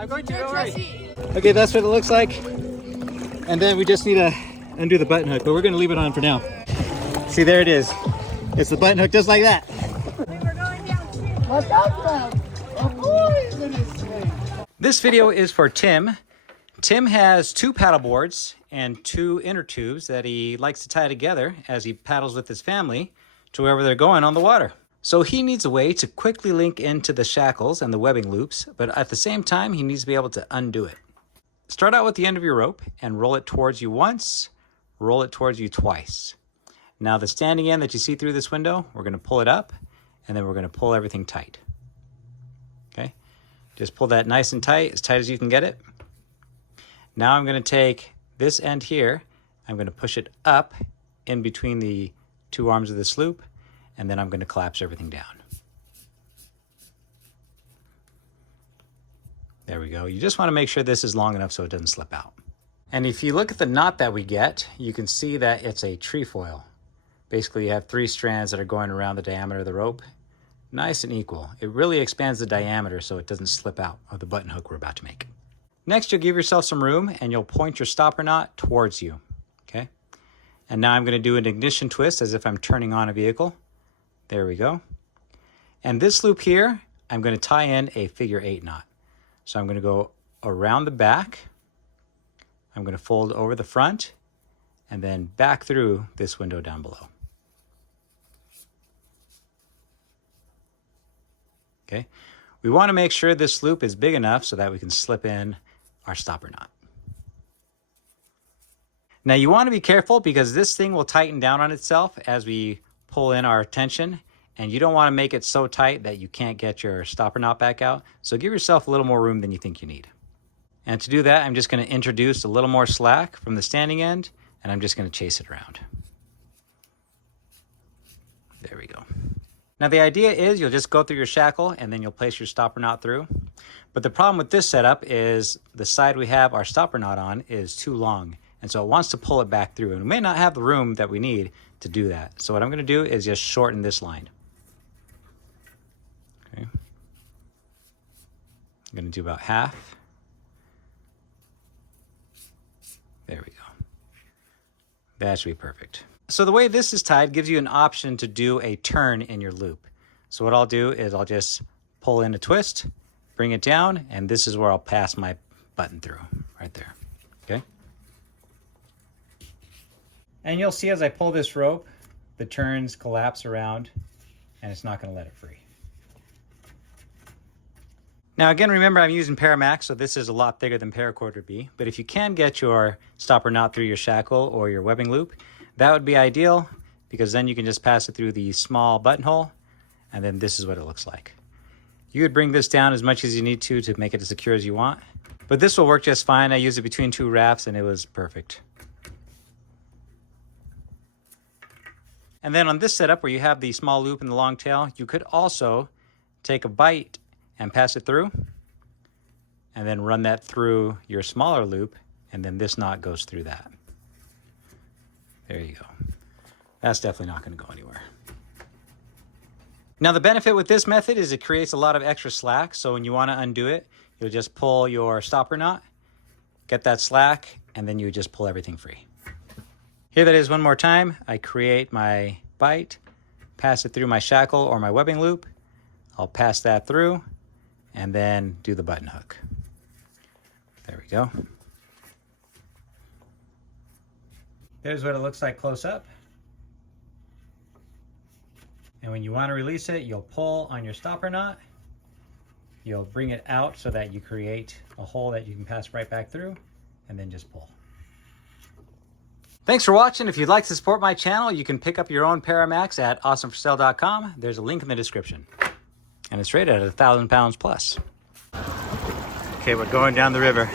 I'm going to, don't worry. Okay, that's what it looks like. And then we just need to undo the button hook, but we're gonna leave it on for now. See, there it is. It's the button hook just like that. Let's go, This video is for Tim. Tim has 2 paddle boards and 2 inner tubes that he likes to tie together as he paddles with his family to wherever they're going on the water. So he needs a way to quickly link into the shackles and the webbing loops, but at the same time, he needs to be able to undo it. Start out with the end of your rope and roll it towards you once, roll it towards you twice. Now the standing end that you see through this window, we're going to pull it up and then we're going to pull everything tight. Okay, just pull that nice and tight as you can get it. Now I'm going to take this end here, I'm going to push it up in between the 2 arms of this loop, and then I'm going to collapse everything down. There we go. You just want to make sure this is long enough so it doesn't slip out. And if you look at the knot that we get, you can see that it's a trefoil. Basically, you have 3 strands that are going around the diameter of the rope. Nice and equal. It really expands the diameter so it doesn't slip out of the button hook we're about to make. Next, you'll give yourself some room and you'll point your stopper knot towards you. Okay? And now I'm going to do an ignition twist as if I'm turning on a vehicle. There we go. And this loop here, I'm going to tie in a figure 8 knot. So I'm going to go around the back. I'm going to fold over the front and then back through this window down below. Okay. We want to make sure this loop is big enough so that we can slip in our stopper knot. Now you want to be careful because this thing will tighten down on itself as we pull in our tension, and you don't want to make it so tight that you can't get your stopper knot back out. So give yourself a little more room than you think you need. And to do that, I'm just going to introduce a little more slack from the standing end, and I'm just going to chase it around. There we go. Now the idea is you'll just go through your shackle and then you'll place your stopper knot through. But the problem with this setup is the side we have our stopper knot on is too long. And so it wants to pull it back through, and we may not have the room that we need to do that. So what I'm going to do is just shorten this line. Okay. I'm going to do about half. There we go. That should be perfect. So the way this is tied gives you an option to do a turn in your loop. So what I'll do is I'll just pull in a twist, bring it down, and this is where I'll pass my button through, right there. Okay. And you'll see as I pull this rope, the turns collapse around and it's not going to let it free. Now again, remember I'm using Paramax, so this is a lot bigger than paracord would be. But if you can get your stopper knot through your shackle or your webbing loop, that would be ideal because then you can just pass it through the small buttonhole and then this is what it looks like. You would bring this down as much as you need to make it as secure as you want. But this will work just fine. I used it between 2 rafts and it was perfect. And then on this setup where you have the small loop and the long tail, you could also take a bite and pass it through and then run that through your smaller loop, and then this knot goes through that. There you go. That's definitely not going to go anywhere. Now the benefit with this method is it creates a lot of extra slack, so when you want to undo it, you'll just pull your stopper knot, get that slack, and then you just pull everything free. Here that is one more time. I create my bite, pass it through my shackle or my webbing loop. I'll pass that through and then do the button hook. There we go. There's what it looks like close up. And when you want to release it, you'll pull on your stopper knot. You'll bring it out so that you create a hole that you can pass right back through, and then just pull. Thanks for watching. If you'd like to support my channel, you can pick up your own Paramax at awesomeforsale.com. There's a link in the description. And it's rated at 1,000 pounds plus. Okay, we're going down the river.